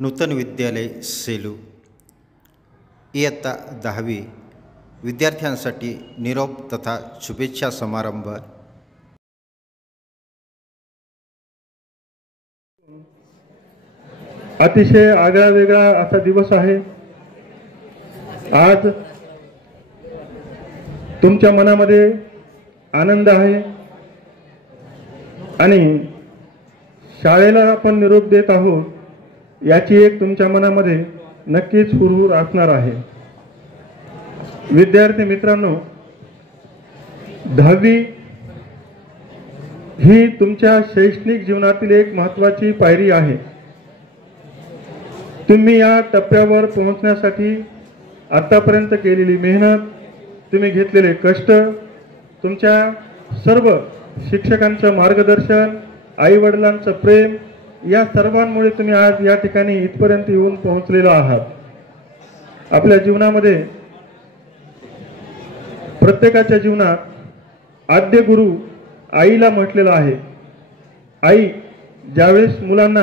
नूतन विद्यालय सेलू इयत्ता 10वी विद्यार्थ्यांसाठी निरोप तथा शुभेच्छा समारंभ। अतिशय आगळा वेगळा असा दिवस आहे। आज तुमच्या मनामध्ये आनंद आहे आणि शाळेला आपण निरोप देत आहोत याची एक तुमच्या मनामध्ये नक्कीच हुरहुर असणार आहे। विद्यार्थी मित्रांनो, 10वी ही तुमच्या शैक्षणिक जीवनातील एक महत्त्वाची पायरी आहे। तुम्ही या टप्प्यावर पोहोचण्यासाठी आतापर्यंत केलेली मेहनत, तुम्ही घेतलेले कष्ट, तुमच्या सर्व शिक्षकांचं मार्गदर्शन, आई-वडिलांचं प्रेम, या सर्वांमुळे तुम्ही आज या ठिकाणी इथपर्यंत येऊन पोहोचलेला आहात। आपल्या जीवनामध्ये प्रत्येकाच्या जीवनात आद्य गुरु आईला म्हटलेलं आहे। आई ज्यावेळेस मुलांना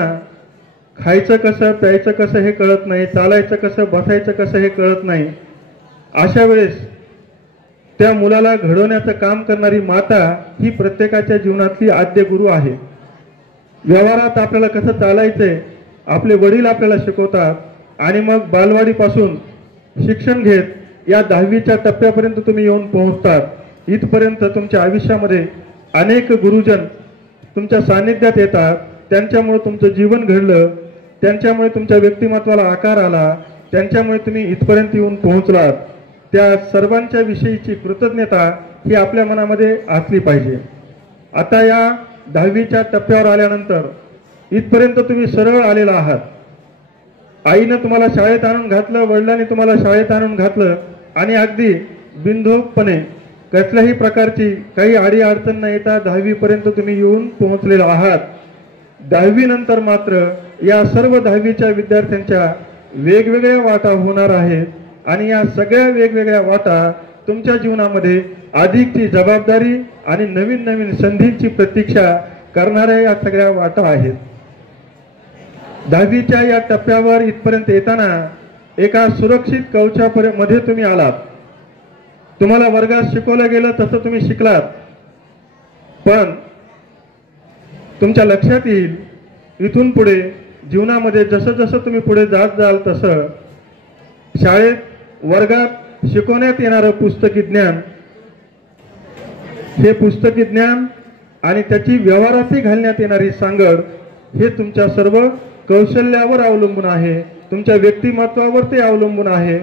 खायचं कसं, प्यायचं कसं हे कळत नाही, चालायचं कसं, बसायचं कसं हे कळत नाही, अशा वेळेस त्या मुलाला घडवण्याचं काम करणारी माता ही प्रत्येकाच्या जीवनातली आद्य गुरु आहे। व्यवहारात आपल्याला कसं चालायचंय आपले वडील आपल्याला शिकवतात आणि मग बालवाडीपासून शिक्षण घेत या 10वीच्या टप्प्यापर्यंत तुम्ही येऊन पोहोचतात। इथपर्यंत तुमच्या आयुष्यामध्ये अनेक गुरुजन तुमच्या सानिध्यात येतात, त्यांच्यामुळे तुमचं जीवन घडलं, त्यांच्यामुळे तुमच्या व्यक्तिमत्वाला आकार आला, त्यांच्यामुळे तुम्ही इथपर्यंत येऊन पोहोचलात। त्या सर्वांच्या विषयीची कृतज्ञता ही आपल्या मनामध्ये असली पाहिजे। आता या 10वीच्या टप्प्यावर आल्यानंतर इथपर्यंत तुम्ही सरळ आलेला आहात। आईनं तुम्हाला शाळेत आणून घातलं, वडिलांनी तुम्हाला शाळेत आणून घातलं आणि अगदी बिनधोकपणे कसल्याही प्रकारची काही अडी अडचण न येता 10वी पर्यंत तुम्ही येऊन पोहोचलेला आहात। 10वी नंतर मात्र या सर्व 10वीच्या विद्यार्थ्यांच्या वेगवेगळ्या वाटा होणार आहेत आणि या सगळ्या वेगवेगळ्या वाटा तुमच्या जीवनामध्ये अधिकची जबाबदारी आणि नवीन नवीन संधींची प्रतीक्षा करणाऱ्या या सगळ्या वाटा आहेत। 10वीच्या या टप्प्यावर इथपर्यंत येताना एका सुरक्षित कवचामध्ये तुम्ही आलात। तुम्हाला वर्गात शिकवलं गेलं तसं तुम्ही शिकलात, पण तुमच्या लक्षात येईल इथून पुढे जीवनामध्ये जसं जसं तुम्ही पुढे जात जाल तसं शाळेत वर्गात शिकवण्यात येणारं पुस्तकी ज्ञान, हे पुस्तकी ज्ञान आणि त्याची व्यवहाराशी घालण्यात येणारी सांगड हे तुमच्या सर्व कौशल्यावर अवलंबून आहे, तुमच्या व्यक्तिमत्वावर ते अवलंबून आहे।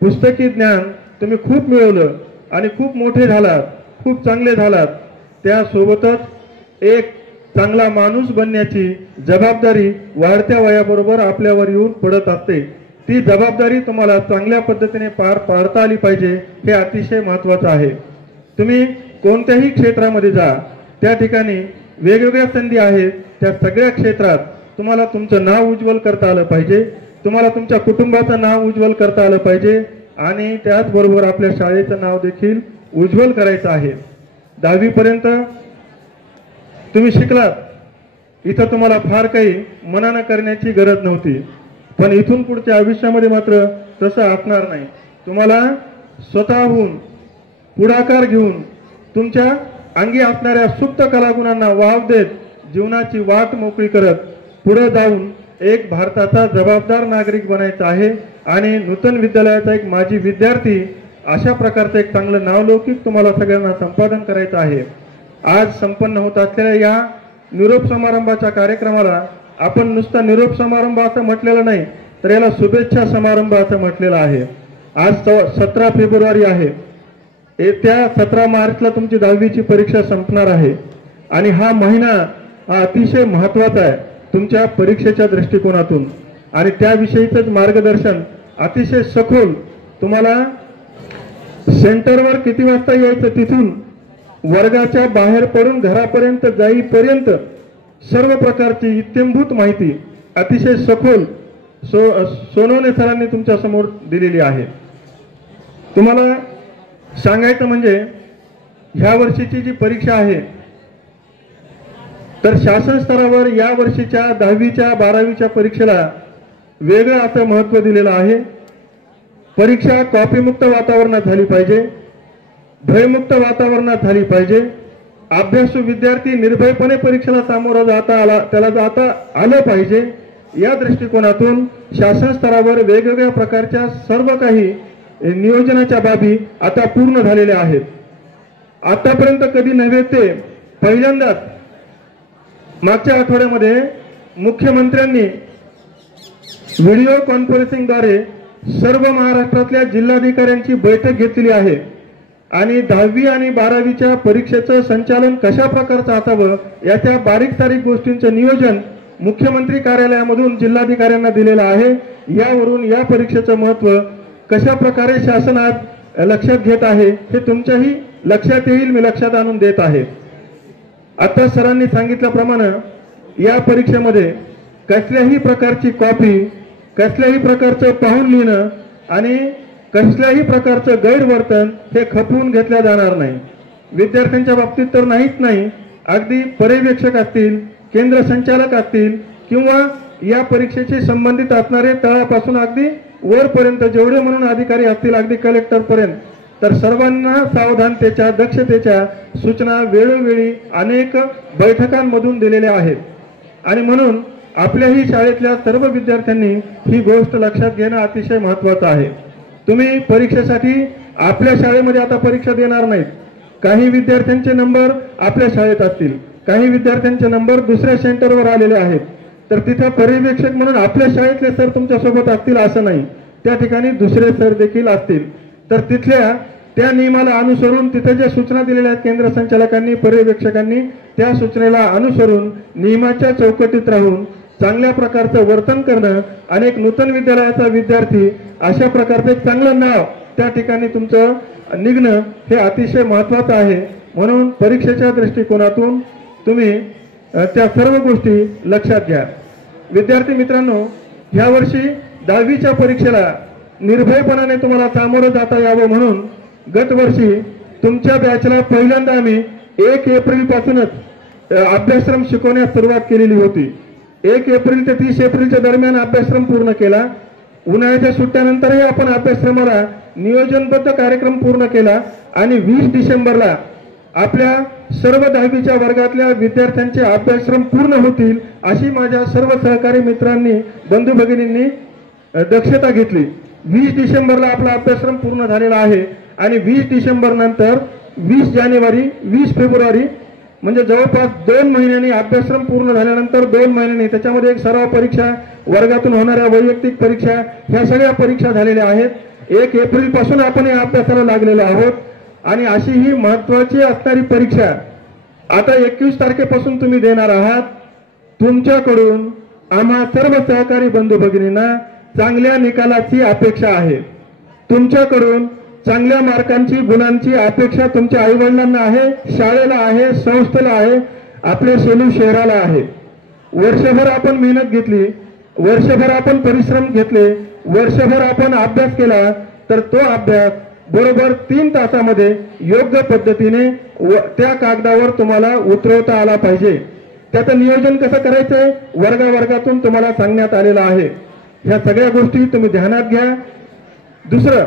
पुस्तकी ज्ञान तुम्ही खूप मिळवलं आणि खूप मोठे झालात, खूप चांगले झालात, त्यासोबतच एक चांगला माणूस बनण्याची जबाबदारी वाढत्या वयाबरोबर आपल्यावर येऊन पडत असते। ती जबाबदारी तुम्हाला चांगल्या पद्धतीने पार पाडता आली पाहिजे, हे अतिशय महत्त्वाचं आहे। तुम्ही कोणत्याही क्षेत्रामध्ये जा, त्या ठिकाणी वेगवेगळ्या संधी आहेत, त्या सगळ्या क्षेत्रात तुम्हाला तुमचं नाव उज्ज्वल करता आलं पाहिजे, तुम्हाला तुमच्या कुटुंबाचं नाव उज्ज्वल करता आलं पाहिजे आणि त्याचबरोबर आपल्या शाळेचं नाव देखील उज्ज्वल करायचं आहे। 10वी पर्यंत तुम्ही शिकलात, इथं तुम्हाला फार काही मनानं करण्याची गरज नव्हती, पण इथून पुढच्या आयुष्यामध्ये मात्र तसं असणार नाही। तुम्हाला स्वतःहून पुढाकार घेऊन तुमच्या अंगी असणाऱ्या सुप्त कलागुणांना वाव देत जीवनाची वाट मोकळी करत पुढे जाऊन एक भारताचा जबाबदार नागरिक बनायचा आहे आणि नूतन विद्यालयाचा एक माजी विद्यार्थी अशा प्रकारचं एक चांगलं नावलौकिक तुम्हाला सगळ्यांना संपादन करायचं आहे। आज संपन्न होत असलेल्या या निरोप समारंभाच्या कार्यक्रमाला आपण नुसता निरोप समारंभ असं म्हटलेलं नाही, तर याला शुभेच्छा समारंभ असं म्हटलेलं आहे। आज 17 फेब्रुवारी आहे, येत्या 17 मार्चला तुमची 10वीची परीक्षा संपणार आहे आणि हा महिना हा अतिशय महत्त्वाचा आहे तुमच्या परीक्षेच्या दृष्टिकोनातून आणि त्याविषयीचंच मार्गदर्शन अतिशय सखोल तुम्हाला सेंटरवर किती वाजता यायचं तिथून वर्गाच्या बाहेर पडून घरापर्यंत जाईपर्यंत सर्व प्रकारची इत्यंभूत माहिती अतिशय सखोल सोनवणे सरांनी तुमच्या समोर दिलेली आहे। तुम्हाला सांगायचं म्हणजे ह्या वर्षीची जी परीक्षा आहे तर शासन स्तरावर या वर्षीच्या 10वीच्या 12वीच्या परीक्षेला वेगळं असं महत्त्व दिलेलं आहे। परीक्षा कॉपीमुक्त वातावरणात झाली पाहिजे, भयमुक्त वातावरणात झाली पाहिजे। अभ्यासू विद्यार्थी निर्भयपणे परीक्षेला सामोरं जाता आलं पाहिजे। या दृष्टिकोनातून शासन स्तरावर वेगवेगळ्या प्रकारच्या सर्व काही नियोजनाच्या बाबी आता पूर्ण झालेल्या आहेत। आतापर्यंत कधी नव्हे ते पहिल्यांदाच मागच्या आठवड्यामध्ये मुख्यमंत्र्यांनी व्हिडिओ कॉन्फरन्सिंगद्वारे सर्व महाराष्ट्रातल्या जिल्हाधिकाऱ्यांची बैठक घेतलेली आहे आणि 10वी आणि 12वीच्या परीक्षेचं संचालन कशा प्रकारचं असावं याच्या बारीक सारीक गोष्टींचं नियोजन मुख्यमंत्री कार्यालयामधून जिल्हाधिकाऱ्यांना दिलेलं आहे। यावरून या परीक्षेचं महत्त्व कशा प्रकारे शासन आज लक्षात घेत आहे हे तुमच्याही लक्षात येईल, मी लक्षात आणून देत आहे। आता सरांनी सांगितल्याप्रमाणे या परीक्षेमध्ये कसल्याही प्रकारची कॉपी, कसल्याही प्रकारचं पाहून लिहिणं आणि कसल्याही प्रकारचं गैरवर्तन हे खपवून घेतल्या जाणार नाही। विद्यार्थ्यांच्या बाबतीत तर नाहीच नाही, अगदी पर्यवेक्षक असतील, केंद्र संचालक असतील किंवा या परीक्षेशी संबंधित असणारे तळापासून अगदी वरपर्यंत जेवढे म्हणून अधिकारी असतील, अगदी कलेक्टर पर्यंत, तर सर्वांना सावधानतेच्या, दक्षतेच्या सूचना वेळोवेळी अनेक बैठकांमधून दिलेल्या आहेत आणि म्हणून आपल्याही शाळेतल्या सर्व विद्यार्थ्यांनी ही गोष्ट लक्षात घेणं अतिशय महत्त्वाचं आहे। तुम्ही परीक्षेसाठी आपल्या शाळेमध्ये आता परीक्षा देणार नाहीत। काही विद्यार्थ्यांचे नंबर आपल्या शाळेत असतील, काही विद्यार्थ्यांचे नंबर दुसऱ्या सेंटरवर आलेले आहेत, तर तिथे पर्यवेक्षक म्हणून आपल्या शाळेतले सर तुमच्या सोबत असतील असं नाही, त्या ठिकाणी दुसरे सर देखील असतील। तर तिथल्या त्या नियमाला अनुसरून तिथे ज्या सूचना दिलेल्या आहेत केंद्र संचालकांनी, पर्यवेक्षकांनी, त्या सूचनेला अनुसरून नियमाच्या चौकटीत राहून चांगल्या प्रकारचं वर्तन करणं आणि एक नूतन विद्यालयाचा विद्यार्थी अशा प्रकारचं एक चांगलं नाव त्या ठिकाणी तुमचं निघणं हे अतिशय महत्त्वाचं आहे। म्हणून परीक्षेच्या दृष्टिकोनातून तुम्ही त्या सर्व गोष्टी लक्षात घ्या। विद्यार्थी मित्रांनो, ह्या वर्षी 10वीच्या परीक्षेला निर्भयपणाने तुम्हाला सामोरं जाता यावं म्हणून गतवर्षी तुमच्या बॅचला पहिल्यांदा आम्ही 1 एप्रिल पासूनच अभ्यासक्रम शिकवण्यास सुरुवात केलेली होती। 1 एप्रिल ते 30 एप्रिलच्या दरम्यान अभ्यासक्रम पूर्ण केला। उन्हाळ्याच्या सुट्ट्यानंतरही आपण अभ्यासक्रमाला नियोजनबद्ध कार्यक्रम पूर्ण केला आणि 20 डिसेंबरला आपल्या सर्व 10वीच्या वर्गातल्या विद्यार्थ्यांचे अभ्यासक्रम पूर्ण होतील अशी माझ्या सर्व सहकारी मित्रांनी, बंधू भगिनींनी दक्षता घेतली। 20 डिसेंबरला आपला अभ्यासक्रम पूर्ण झालेला आहे आणि 20 डिसेंबर नंतर 20 जानेवारी, 20 फेब्रुवारी म्हणजे जवळपास 2 महिन्यांनी अभ्यासक्रम पूर्ण झाल्यानंतर 2 महिन्यांनी त्याच्यामध्ये एक सराव परीक्षा, वर्गातून होणाऱ्या वैयक्तिक परीक्षा, ह्या सगळ्या परीक्षा झालेल्या आहेत। 1 एप्रिल पासून आपण या अभ्यासाला लागलेलो आहोत आणि अशी ही महत्त्वाची असणारी परीक्षा आता 21 तारखेपासून तुम्ही देणार आहात। तुमच्याकडून आम्हा सर्व सहकारी बंधू भगिनींना चांगल्या निकालाची अपेक्षा आहे। तुमच्याकडून चांगल्या मार्कांची, गुणांची अपेक्षा तुमच्या आईवडिलांना आहे, शाळेला आहे, संस्थेला आहे, आपल्या सेलू शहराला आहे। वर्षभर आपण मेहनत घेतली, वर्षभर आपण परिश्रम घेतले, वर्षभर आपण अभ्यास केला, तर तो अभ्यास बरोबर 3 तासामध्ये योग्य पद्धतीने त्या कागदावर तुम्हाला उतरवता आला पाहिजे। त्याचं नियोजन कसं करायचंय वर्गावर्गातून तुम्हाला सांगण्यात आलेलं आहे। ह्या सगळ्या गोष्टी तुम्ही ध्यानात घ्या। दुसरं,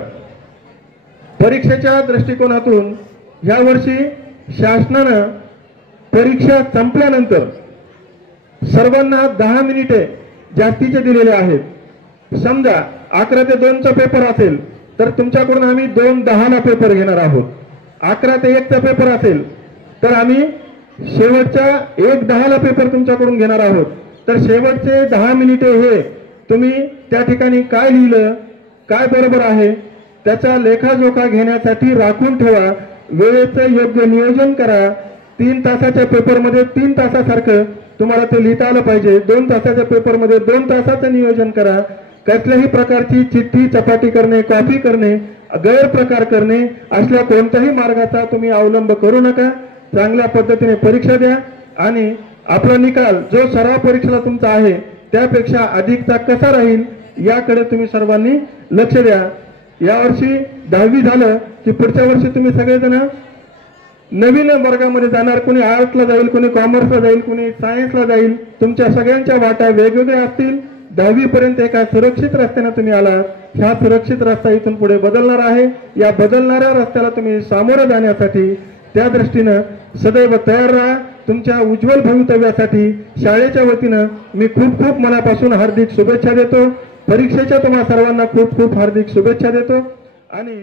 परीक्षेच्या दृष्टिकोनातून ह्या वर्षी शासनानं परीक्षा संपल्यानंतर सर्वांना 10 मिनिटे जास्तीचे दिलेले आहेत। समजा 11 ते 2चा पेपर असेल तर तुमच्याकडून आम्ही 2:10ला पेपर घेणार आहोत। 11 ते 1चा पेपर असेल तर आम्ही शेवटच्या 1:10ला पेपर तुमच्याकडून घेणार आहोत। तर शेवटचे 10 मिनिटे हे तुम्ही त्या ठिकाणी काय लिहिलं, काय बरोबर आहे त्याचा लेखाजोखा घेण्यासाठी राखून ठेवा। वेळेचं योग्य नियोजन करा। 3 तासाच्या पेपरमध्ये 3 तासासारखं तुम्हाला ते लिहिता आलं पाहिजे। 2 तासाच्या पेपरमध्ये 2 तासाचं नियोजन करा। कसल्याही प्रकारची चिठ्ठी चपाटी करणे, कॉपी करणे, गैरप्रकार करणे असल्या कोणत्याही मार्गाचा तुम्ही अवलंब करू नका। चांगल्या पद्धतीने परीक्षा द्या आणि आपला निकाल जो सराव परीक्षेला तुमचा आहे त्यापेक्षा अधिकचा कसा राहील याकडे तुम्ही सर्वांनी लक्ष द्या। यावर्षी 10वी झालं की पुढच्या वर्षी तुम्ही सगळेजण नवीन वर्गामध्ये जाणार। कोणी आर्ट्सला जाईल, कोणी कॉमर्सला जाईल, कोणी सायन्सला जाईल। तुमच्या सगळ्यांच्या वाटा वेगवेगळ्या असतील, 10वी पर्यंत एका सुरक्षित रस्त्याने तुम्ही आलात. ह्या सुरक्षित रस्ता इथून पुढे बदलणार आहे. या बदलणाऱ्या रस्त्याला तुम्ही सामोरं जाण्यासाठी त्या दृष्टीनं सदैव तयार राहा. तुमच्या उज्ज्वल भवितव्यासाठी शाळेच्या वतीनं मी खूप खूप मनापासून हार्दिक शुभेच्छा देतो. परीक्षेच्या तुम्हा सर्वांना खूप खूप हार्दिक शुभेच्छा देतो. आणि